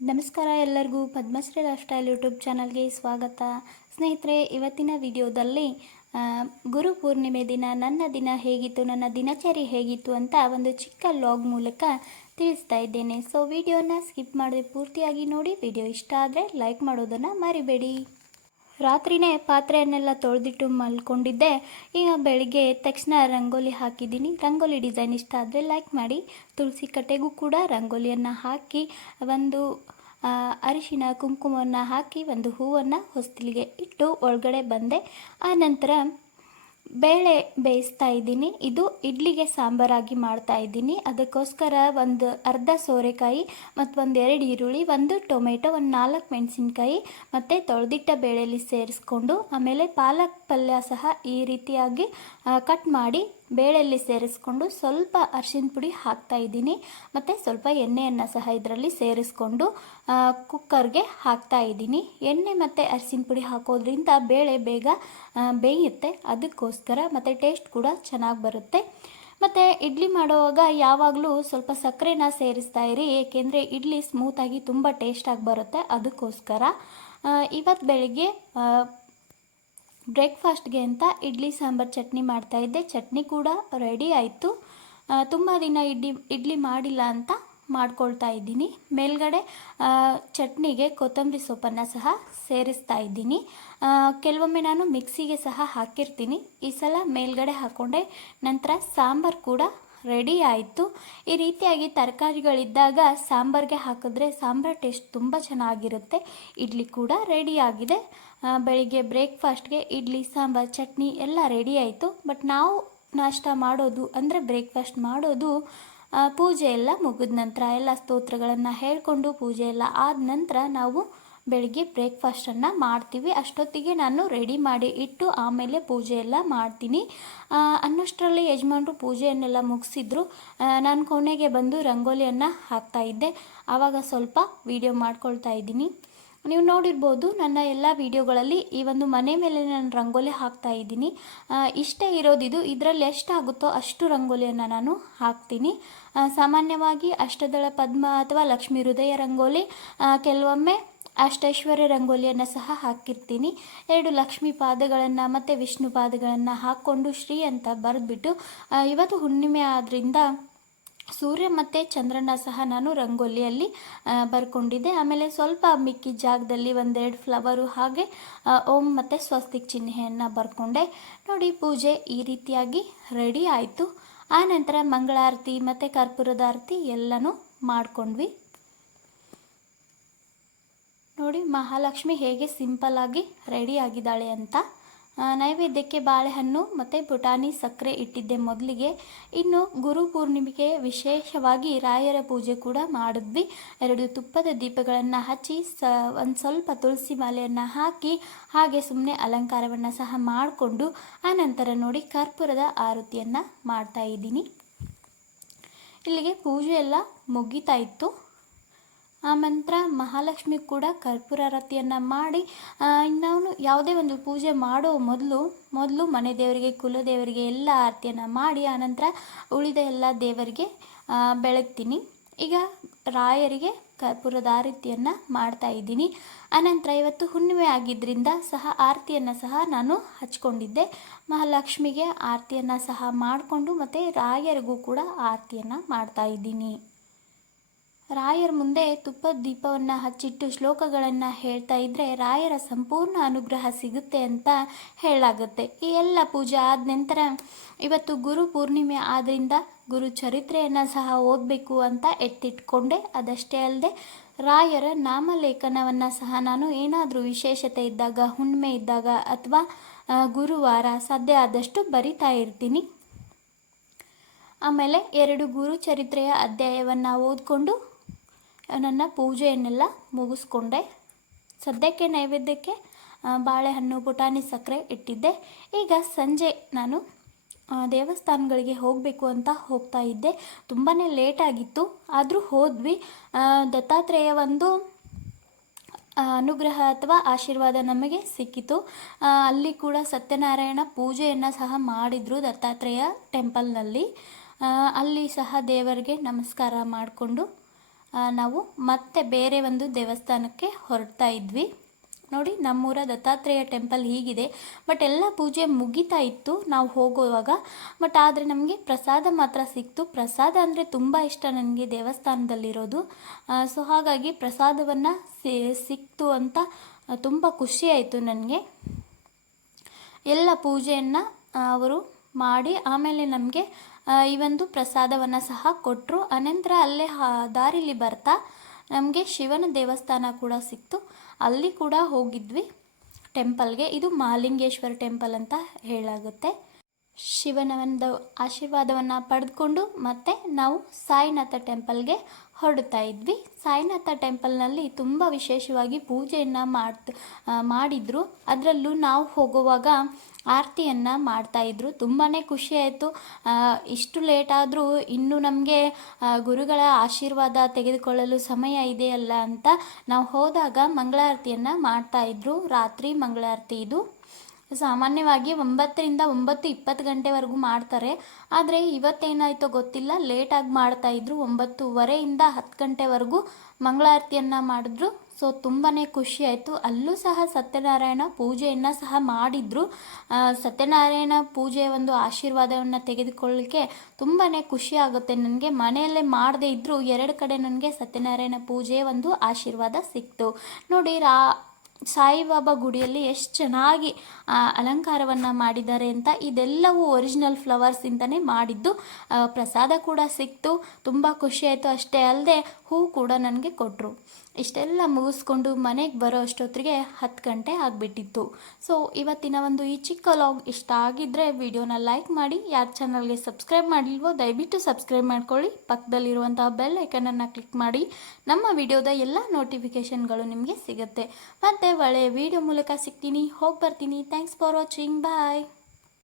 ನಮಸ್ಕಾರ ಎಲ್ಲರಿಗೂ Padmashri life style YouTube ಚಾನಲ್ಗೆ ಸ್ವಾಗತ. ಸ್ನೇಹಿತರೆ, ಇವತ್ತಿನ ವಿಡಿಯೋದಲ್ಲಿ ಗುರು ಪೂರ್ಣಿಮೆ ದಿನ, ನನ್ನ ದಿನ ಹೇಗಿತ್ತು, ನನ್ನ ದಿನಚರಿ ಹೇಗಿತ್ತು ಅಂತ ಒಂದು ಚಿಕ್ಕ ಲಾಗ್ ಮೂಲಕ ತಿಳಿಸ್ತಾ ಇದ್ದೇನೆ. ಸೊ ವಿಡಿಯೋನ ಸ್ಕಿಪ್ ಮಾಡದೆ ಪೂರ್ತಿಯಾಗಿ ನೋಡಿ, ವಿಡಿಯೋ ಇಷ್ಟ ಆದರೆ ಲೈಕ್ ಮಾಡೋದನ್ನು ಮರಿಬೇಡಿ. ರಾತ್ರಿನೇ ಪಾತ್ರೆಯನ್ನೆಲ್ಲ ತೊಳೆದಿಟ್ಟು ಮಲ್ಕೊಂಡಿದ್ದೆ. ಈಗ ಬೆಳಿಗ್ಗೆ ತಕ್ಷಣ ರಂಗೋಲಿ ಹಾಕಿದ್ದೀನಿ. ರಂಗೋಲಿ ಡಿಸೈನ್ ಇಷ್ಟ ಆದರೆ ಲೈಕ್ ಮಾಡಿ. ತುಳಸಿ ಕಟ್ಟೆಗೂ ಕೂಡ ರಂಗೋಲಿಯನ್ನು ಹಾಕಿ, ಒಂದು ಅರಿಶಿನ, ಕುಂಕುಮವನ್ನು ಹಾಕಿ, ಒಂದು ಹೂವನ್ನು ಹೊಸ್ತಿಲಿಗೆ ಇಟ್ಟು ಒಳಗಡೆ ಬಂದೆ. ಆ ನಂತರ ಬೇಳೆ ಬೇಯಿಸ್ತಾ ಇದ್ದೀನಿ. ಇದು ಇಡ್ಲಿಗೆ ಸಾಂಬಾರಾಗಿ ಮಾಡ್ತಾ ಇದ್ದೀನಿ. ಅದಕ್ಕೋಸ್ಕರ ಒಂದು ಅರ್ಧ ಸೋರೆಕಾಯಿ ಮತ್ತು ಒಂದು ಎರಡು ಈರುಳ್ಳಿ, ಒಂದು ಟೊಮೆಟೊ, ಒಂದು ನಾಲ್ಕು ಮೆಣಸಿನ್ಕಾಯಿ ಮತ್ತು ತೊಳೆದಿಟ್ಟ ಬೇಳೆಯಲ್ಲಿ ಸೇರಿಸ್ಕೊಂಡು, ಆಮೇಲೆ ಪಾಲಕ್ ಪಲ್ಯ ಸಹ ಈ ರೀತಿಯಾಗಿ ಕಟ್ ಮಾಡಿ ಬೇಳೆಯಲ್ಲಿ ಸೇರಿಸ್ಕೊಂಡು ಸ್ವಲ್ಪ ಅರ್ಶಿನ ಪುಡಿ ಹಾಕ್ತಾ ಇದ್ದೀನಿ. ಮತ್ತು ಸ್ವಲ್ಪ ಎಣ್ಣೆಯನ್ನು ಸಹ ಇದರಲ್ಲಿ ಸೇರಿಸ್ಕೊಂಡು ಕುಕ್ಕರ್ಗೆ ಹಾಕ್ತಾ ಇದ್ದೀನಿ. ಎಣ್ಣೆ ಮತ್ತು ಅರಿಶಿನ ಪುಡಿ ಹಾಕೋದ್ರಿಂದ ಬೇಳೆ ಬೇಗ ಬೇಯುತ್ತೆ. ಅದಕ್ಕೋಸ್ಕರ ಮತ್ತು ಟೇಸ್ಟ್ ಕೂಡ ಚೆನ್ನಾಗಿ ಬರುತ್ತೆ. ಮತ್ತು ಇಡ್ಲಿ ಮಾಡುವಾಗ ಯಾವಾಗಲೂ ಸ್ವಲ್ಪ ಸಕ್ಕರೆನ ಸೇರಿಸ್ತಾ ಇರಿ. ಏಕೆಂದರೆ ಇಡ್ಲಿ ಸ್ಮೂತಾಗಿ ತುಂಬ ಟೇಸ್ಟಾಗಿ ಬರುತ್ತೆ. ಅದಕ್ಕೋಸ್ಕರ ಇವತ್ತು ಬೆಳಿಗ್ಗೆ ಬ್ರೇಕ್ಫಾಸ್ಟ್ಗೆ ಅಂತ ಇಡ್ಲಿ ಸಾಂಬಾರು ಚಟ್ನಿ ಮಾಡ್ತಾಯಿದ್ದೆ ಚಟ್ನಿ ಕೂಡ ರೆಡಿ ಆಯಿತು. ತುಂಬ ದಿನ ಇಡ್ಲಿ ಇಡ್ಲಿ ಮಾಡಿಲ್ಲ ಅಂತ ಮಾಡ್ಕೊಳ್ತಾ ಇದ್ದೀನಿ. ಮೇಲ್ಗಡೆ ಚಟ್ನಿಗೆ ಕೊತ್ತಂಬರಿ ಸೊಪ್ಪನ್ನು ಸಹ ಸೇರಿಸ್ತಾ ಇದ್ದೀನಿ. ಕೆಲವೊಮ್ಮೆ ನಾನು ಮಿಕ್ಸಿಗೆ ಸಹ ಹಾಕಿರ್ತೀನಿ. ಈ ಸಲ ಮೇಲ್ಗಡೆ ಹಾಕ್ಕೊಂಡೆ ನಂತರ ಸಾಂಬಾರು ಕೂಡ ರೆಡಿ ಆಯಿತು. ಈ ರೀತಿಯಾಗಿ ತರಕಾರಿಗಳಿದ್ದಾಗ ಸಾಂಬಾರಿಗೆ ಹಾಕಿದ್ರೆ ಸಾಂಬಾರ್ ಟೇಸ್ಟ್ ತುಂಬ ಚೆನ್ನಾಗಿರುತ್ತೆ. ಇಡ್ಲಿ ಕೂಡ ರೆಡಿ ಆಗಿದೆ. ಆ, ಬೆಳಿಗ್ಗೆ ಬ್ರೇಕ್ಫಾಸ್ಟ್ಗೆ ಇಡ್ಲಿ ಸಾಂಬಾರ್ ಚಟ್ನಿ ಎಲ್ಲ ರೆಡಿ ಆಯಿತು. ಬಟ್ ನಾವು ನಾಷ್ಟ ಮಾಡೋದು ಅಂದರೆ ಬ್ರೇಕ್ಫಾಸ್ಟ್ ಮಾಡೋದು ಪೂಜೆ ಎಲ್ಲ ಮುಗಿದ ನಂತರ ಎಲ್ಲ ಸ್ತೋತ್ರಗಳನ್ನು ಹೇಳಿಕೊಂಡು ಪೂಜೆ ಎಲ್ಲ ಆದ ನಂತರ ನಾವು ಬೆಳಗ್ಗೆ ಬ್ರೇಕ್ಫಾಸ್ಟನ್ನು ಮಾಡ್ತೀವಿ. ಅಷ್ಟೊತ್ತಿಗೆ ನಾನು ರೆಡಿ ಮಾಡಿ ಇಟ್ಟು ಆಮೇಲೆ ಪೂಜೆ ಎಲ್ಲ ಮಾಡ್ತೀನಿ. ಅನ್ನಷ್ಟರಲ್ಲಿ ಯಜಮಾನರು ಪೂಜೆಯನ್ನೆಲ್ಲ ಮುಗಿಸಿದ್ರು. ನಾನು ಕೊನೆಗೆ ಬಂದು ರಂಗೋಲಿಯನ್ನು ಹಾಕ್ತಾ ಇದ್ದೆ. ಆವಾಗ ಸ್ವಲ್ಪ ವಿಡಿಯೋ ಮಾಡ್ಕೊಳ್ತಾ ಇದ್ದೀನಿ. ನೀವು ನೋಡಿರ್ಬೋದು ನನ್ನ ಎಲ್ಲ ವಿಡಿಯೋಗಳಲ್ಲಿ ಈ ಒಂದು ಮನೆ ಮೇಲೆ ನಾನು ರಂಗೋಲಿ ಹಾಕ್ತಾ ಇದ್ದೀನಿ. ಇಷ್ಟ ಇರೋದಿದು ಇದರಲ್ಲಿ ಎಷ್ಟಾಗುತ್ತೋ ಅಷ್ಟು ರಂಗೋಲಿಯನ್ನು ನಾನು ಹಾಕ್ತೀನಿ. ಸಾಮಾನ್ಯವಾಗಿ ಅಷ್ಟದಳ ಪದ್ಮ ಅಥವಾ ಲಕ್ಷ್ಮೀ ಹೃದಯ ರಂಗೋಲಿ ಕೆಲವೊಮ್ಮೆ ಅಷ್ಟೈಶ್ವರ್ಯ ರಂಗೋಲಿಯನ್ನು ಸಹ ಹಾಕಿರ್ತೀನಿ. ಎರಡು ಲಕ್ಷ್ಮೀ ಪಾದಗಳನ್ನು ಮತ್ತು ವಿಷ್ಣು ಪಾದಗಳನ್ನು ಹಾಕ್ಕೊಂಡು ಶ್ರೀ ಅಂತ ಬರೆದ್ಬಿಟ್ಟು ಇವತ್ತು ಹುಣ್ಣಿಮೆ ಆದ್ದರಿಂದ ಸೂರ್ಯ ಮತ್ತು ಚಂದ್ರನ ಸಹ ನಾನು ರಂಗೋಲಿಯಲ್ಲಿ ಬರ್ಕೊಂಡಿದ್ದೆ. ಆಮೇಲೆ ಸ್ವಲ್ಪ ಮಿಕ್ಕಿ ಜಾಗದಲ್ಲಿ ಒಂದೆರಡು ಫ್ಲವರು ಹಾಗೆ ಓಂ ಮತ್ತು ಸ್ವಸ್ತಿಕ್ ಚಿಹ್ನೆಯನ್ನು ಬರ್ಕೊಂಡೆ. ನೋಡಿ, ಪೂಜೆ ಈ ರೀತಿಯಾಗಿ ರೆಡಿ ಆಯಿತು. ಆ ನಂತರ ಮಂಗಳಾರತಿ ಮತ್ತು ಕರ್ಪೂರದ ಆರತಿ ಎಲ್ಲನೂ ಮಾಡ್ಕೊಂಡ್ವಿ. ನೋಡಿ, ಮಹಾಲಕ್ಷ್ಮಿ ಹೇಗೆ ಸಿಂಪಲ್ ಆಗಿ ರೆಡಿ ಆಗಿದ್ದಾಳೆ ಅಂತ. ನೈವೇದ್ಯಕ್ಕೆ ಬಾಳೆಹಣ್ಣು ಮತ್ತು ಪುಟಾಣಿ ಸಕ್ಕರೆ ಇಟ್ಟಿದ್ದೆ ಮೊದಲಿಗೆ. ಇನ್ನು ಗುರು ಪೂರ್ಣಿಮೆಗೆ ವಿಶೇಷವಾಗಿ ರಾಯರ ಪೂಜೆ ಕೂಡ ಮಾಡಿದ್ವಿ. ಎರಡು ತುಪ್ಪದ ದೀಪಗಳನ್ನು ಹಚ್ಚಿ ಸ, ಒಂದು ಸ್ವಲ್ಪ ತುಳಸಿ ಮಾಲೆಯನ್ನು ಹಾಕಿ ಹಾಗೆ ಸುಮ್ಮನೆ ಅಲಂಕಾರವನ್ನು ಸಹ ಮಾಡಿಕೊಂಡು ಆನಂತರ ನೋಡಿ ಕರ್ಪೂರದ ಆರತಿಯನ್ನು ಮಾಡ್ತಾ ಇದ್ದೀನಿ. ಇಲ್ಲಿಗೆ ಪೂಜೆ ಎಲ್ಲ ಮುಗಿತಾ ಇತ್ತು. ಆ ನಂತರ ಮಹಾಲಕ್ಷ್ಮಿ ಕೂಡ ಕರ್ಪೂರ ರತಿಯನ್ನು ಮಾಡಿ ಇನ್ನವನು ನಾನು ಯಾವುದೇ ಒಂದು ಪೂಜೆ ಮಾಡೋ ಮೊದಲು ಮೊದಲು ಮನೆ ದೇವರಿಗೆ ಕುಲದೇವರಿಗೆ ಎಲ್ಲ ಆರತಿಯನ್ನು ಮಾಡಿ ಆನಂತರ ಉಳಿದ ಎಲ್ಲ ದೇವರಿಗೆ ಬೆಳಗ್ತೀನಿ. ಈಗ ರಾಯರಿಗೆ ಕರ್ಪೂರದ ಆರತಿಯನ್ನು ಮಾಡ್ತಾ ಇದ್ದೀನಿ. ಆನಂತರ ಇವತ್ತು ಹುಣ್ಣಿಮೆ ಆಗಿದ್ದರಿಂದ ಸಹ ಆರತಿಯನ್ನು ಸಹ ನಾನು ಹಚ್ಕೊಂಡಿದ್ದೆ. ಮಹಾಲಕ್ಷ್ಮಿಗೆ ಆರತಿಯನ್ನು ಸಹ ಮಾಡಿಕೊಂಡು ಮತ್ತು ರಾಯರಿಗೂ ಕೂಡ ಆರತಿಯನ್ನು ಮಾಡ್ತಾ ಇದ್ದೀನಿ. ರಾಯರ ಮುಂದೆ ತುಪ್ಪದ ದೀಪವನ್ನು ಹಚ್ಚಿಟ್ಟು ಶ್ಲೋಕಗಳನ್ನು ಹೇಳ್ತಾ ಇದ್ದರೆ ರಾಯರ ಸಂಪೂರ್ಣ ಅನುಗ್ರಹ ಸಿಗುತ್ತೆ ಅಂತ ಹೇಳಲಾಗುತ್ತೆ. ಈ ಎಲ್ಲ ಪೂಜೆ ಆದ ನಂತರ ಇವತ್ತು ಗುರು ಪೂರ್ಣಿಮೆ ಆದ್ದರಿಂದ ಗುರು ಚರಿತ್ರೆಯನ್ನು ಸಹ ಓದಬೇಕು ಅಂತ ಎತ್ತಿಟ್ಕೊಂಡೆ. ಅದಷ್ಟೇ ಅಲ್ಲದೆ ರಾಯರ ನಾಮಲೇಖನವನ್ನು ಸಹ ನಾನು ಏನಾದರೂ ವಿಶೇಷತೆ ಇದ್ದಾಗ, ಹುಣ್ಣಿಮೆ ಇದ್ದಾಗ ಅಥವಾ ಗುರುವಾರ ಸಾಧ್ಯ ಆದಷ್ಟು ಬರಿತಾ ಇರ್ತೀನಿ. ಆಮೇಲೆ ಎರಡು ಗುರು ಚರಿತ್ರೆಯ ಅಧ್ಯಾಯವನ್ನು ಓದಿಕೊಂಡು ನನ್ನ ಪೂಜೆಯನ್ನೆಲ್ಲ ಮುಗಿಸ್ಕೊಂಡೆ. ಸದ್ಯಕ್ಕೆ ನೈವೇದ್ಯಕ್ಕೆ ಬಾಳೆಹಣ್ಣು ಪುಟಾಣಿ ಸಕ್ಕರೆ ಇಟ್ಟಿದ್ದೆ. ಈಗ ಸಂಜೆ ನಾನು ದೇವಸ್ಥಾನಗಳಿಗೆ ಹೋಗಬೇಕು ಅಂತ ಹೋಗ್ತಾ ಇದ್ದೆ. ತುಂಬಾ ಲೇಟ್ ಆಗಿತ್ತು. ಆದರೂ ಹೋದ್ವಿ. ದತ್ತಾತ್ರೇಯ ಒಂದು ಅನುಗ್ರಹ ಅಥವಾ ಆಶೀರ್ವಾದ ನಮಗೆ ಸಿಕ್ಕಿತು. ಅಲ್ಲಿ ಕೂಡ ಸತ್ಯನಾರಾಯಣ ಪೂಜೆಯನ್ನು ಸಹ ಮಾಡಿದರು ದತ್ತಾತ್ರೇಯ ಟೆಂಪಲ್ನಲ್ಲಿ ಅಲ್ಲಿ ಸಹ ದೇವರಿಗೆ ನಮಸ್ಕಾರ ಮಾಡಿಕೊಂಡು ನಾವು ಮತ್ತೆ ಬೇರೆ ಒಂದು ದೇವಸ್ಥಾನಕ್ಕೆ ಹೊರಡ್ತಾ ಇದ್ವಿ. ನೋಡಿ, ನಮ್ಮೂರ ದತ್ತಾತ್ರೇಯ ಟೆಂಪಲ್ ಹೀಗಿದೆ. ಬಟ್ ಎಲ್ಲ ಪೂಜೆ ಮುಗಿತಾ ಇತ್ತು, ನಾವು ಹೋಗುವಾಗ. ಬಟ್ ಆದರೆ ನಮಗೆ ಪ್ರಸಾದ ಮಾತ್ರ ಸಿಕ್ತು. ಪ್ರಸಾದ ಅಂದರೆ ತುಂಬ ಇಷ್ಟ ನನಗೆ ದೇವಸ್ಥಾನದಲ್ಲಿರೋದು. ಸೊ ಹಾಗಾಗಿ ಪ್ರಸಾದವನ್ನು ಸಿಕ್ತು ಅಂತ ತುಂಬ ಖುಷಿ ಆಯಿತು ನನಗೆ. ಎಲ್ಲ ಪೂಜೆಯನ್ನು ಅವರು ಮಾಡಿ ಆಮೇಲೆ ನಮಗೆ ಈ ಒಂದು ಪ್ರಸಾದವನ್ನು ಸಹ ಕೊಟ್ಟರು ಅನಂತರ ಅಲ್ಲೇ ದಾರಿಲಿ ಬರ್ತಾ ನಮಗೆ ಶಿವನ ದೇವಸ್ಥಾನ ಕೂಡ ಸಿಕ್ತು. ಅಲ್ಲಿ ಕೂಡ ಹೋಗಿದ್ವಿ. ಟೆಂಪಲ್ಗೆ ಇದು ಮಾಲಿಂಗೇಶ್ವರ ಟೆಂಪಲ್ ಅಂತ ಹೇಳಾಗುತ್ತೆ. ಶಿವನ ಒಂದು ಆಶೀರ್ವಾದವನ್ನು ಪಡೆದುಕೊಂಡು ಮತ್ತೆ ನಾವು ಸಾಯಿನಾಥ ಟೆಂಪಲ್ಗೆ ಹೊರಡ್ತಾ ಇದ್ವಿ. ಸಾಯಿನಾಥ ಟೆಂಪಲ್ನಲ್ಲಿ ತುಂಬ ವಿಶೇಷವಾಗಿ ಪೂಜೆಯನ್ನು ಮಾಡ್ತ ಮಾಡಿದ್ರು. ಅದರಲ್ಲೂ ನಾವು ಹೋಗುವಾಗ ಆರತಿಯನ್ನು ಮಾಡ್ತಾಯಿದ್ರು ತುಂಬಾ ಆಯಿತು. ಇಷ್ಟು ಲೇಟ್ ಆದರೂ ಇನ್ನೂ ನಮಗೆ ಗುರುಗಳ ಆಶೀರ್ವಾದ ತೆಗೆದುಕೊಳ್ಳಲು ಸಮಯ ಇದೆಯಲ್ಲ ಅಂತ ನಾವು ಹೋದಾಗ ಮಂಗಳಾರತಿಯನ್ನು ಮಾಡ್ತಾಯಿದ್ರು ರಾತ್ರಿ ಮಂಗಳಾರತಿ ಇದು. ಸಾಮಾನ್ಯವಾಗಿ ಒಂಬತ್ತರಿಂದ ಒಂಬತ್ತು ಇಪ್ಪತ್ತು ಗಂಟೆವರೆಗೂ ಮಾಡ್ತಾರೆ. ಆದರೆ ಇವತ್ತೇನಾಯಿತೋ ಗೊತ್ತಿಲ್ಲ. ಲೇಟಾಗಿ ಮಾಡ್ತಾ ಇದ್ರು. ಒಂಬತ್ತುವರೆಯಿಂದ ಹತ್ತು ಗಂಟೆವರೆಗೂ ಮಂಗಳಾರತಿಯನ್ನು ಮಾಡಿದ್ರು. ಸೊ ತುಂಬಾ ಖುಷಿ ಆಯಿತು. ಅಲ್ಲೂ ಸಹ ಸತ್ಯನಾರಾಯಣ ಪೂಜೆಯನ್ನು ಸಹ ಮಾಡಿದರು. ಸತ್ಯನಾರಾಯಣ ಪೂಜೆಯ ಒಂದು ಆಶೀರ್ವಾದವನ್ನು ತೆಗೆದುಕೊಳ್ಳಿಕ್ಕೆ ತುಂಬಾ ಖುಷಿ ಆಗುತ್ತೆ ನನಗೆ. ಮನೆಯಲ್ಲೇ ಮಾಡದೇ ಇದ್ದರೂ ಎರಡು ಕಡೆ ನನಗೆ ಸತ್ಯನಾರಾಯಣ ಪೂಜೆಯ ಒಂದು ಆಶೀರ್ವಾದ ಸಿಕ್ತು. ನೋಡಿ, ರಾ ಸಾಯಿಬಾಬಾ ಗುಡಿಯಲ್ಲಿ ಎಷ್ಟು ಚೆನ್ನಾಗಿ ಅಲಂಕಾರವನ್ನು ಮಾಡಿದ್ದಾರೆ ಅಂತ ಇದೆಲ್ಲವೂ ಒರಿಜಿನಲ್ ಫ್ಲವರ್ಸ್ ಇಂದನೇ ಮಾಡಿದ್ದು. ಪ್ರಸಾದ ಕೂಡ ಸಿಕ್ತು. ತುಂಬ ಖುಷಿ ಆಯಿತು. ಅಷ್ಟೇ ಅಲ್ಲದೆ ಹೂ ಕೂಡ ನನಗೆ ಕೊಟ್ಟರು ಇಷ್ಟೆಲ್ಲ ಮುಗಿಸ್ಕೊಂಡು ಮನೆಗೆ ಬರೋ ಅಷ್ಟೊತ್ತಿಗೆ ಹತ್ತು ಗಂಟೆ ಆಗಿಬಿಟ್ಟಿತ್ತು. ಸೊ ಇವತ್ತಿನ ಒಂದು ಈ ಚಿಕ್ಕ ಲಾಗ್ ಇಷ್ಟ ಆಗಿದ್ದರೆ ವಿಡಿಯೋನ ಲೈಕ್ ಮಾಡಿ, ಯಾರ ಚಾನಲ್ಗೆ ಸಬ್ಸ್ಕ್ರೈಬ್ ಮಾಡಿಲ್ವೋ ದಯವಿಟ್ಟು ಸಬ್ಸ್ಕ್ರೈಬ್ ಮಾಡ್ಕೊಳ್ಳಿ. ಪಕ್ಕದಲ್ಲಿರುವಂತಹ ಬೆಲ್ ಐಕನನ್ನು ಕ್ಲಿಕ್ ಮಾಡಿ, ನಮ್ಮ ವಿಡಿಯೋದ ಎಲ್ಲ ನೋಟಿಫಿಕೇಷನ್ಗಳು ನಿಮಗೆ ಸಿಗುತ್ತೆ. ಮತ್ತು ಒಳ್ಳೆಯ ವಿಡಿಯೋ ಮೂಲಕ ಸಿಗ್ತೀನಿ. ಹೋಗಿ ಬರ್ತೀನಿ. Thanks for watching bye